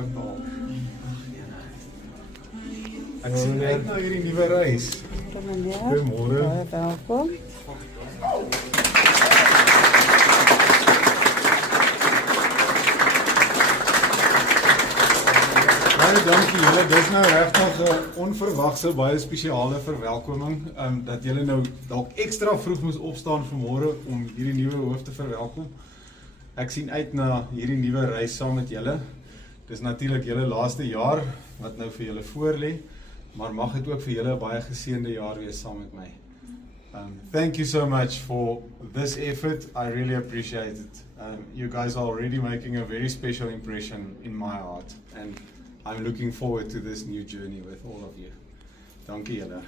kwartaal. Ek sien uit na hierdie nuwe reis. Goeiemôre. Baie welkom. Baie dankie julle. Dis nou regtig 'n onverwagse, baie spesiale verwelkoming. Dat julle nou dalk ekstra vroeg moes opstaan vanmôre om hierdie nuwe hoof te verwelkom. Ek sien uit na hierdie nuwe reis saam met julle. Dis natuurlik julle laaste jaar wat nou vir julle voorlê, maar mag dit ook vir julle 'n baie geseënde jaar wees saam met my. Thank you so much for this effort. I really appreciate it. You guys are already making a very special impression in my heart, and I'm looking forward to this new journey with all of you. Dankie julle.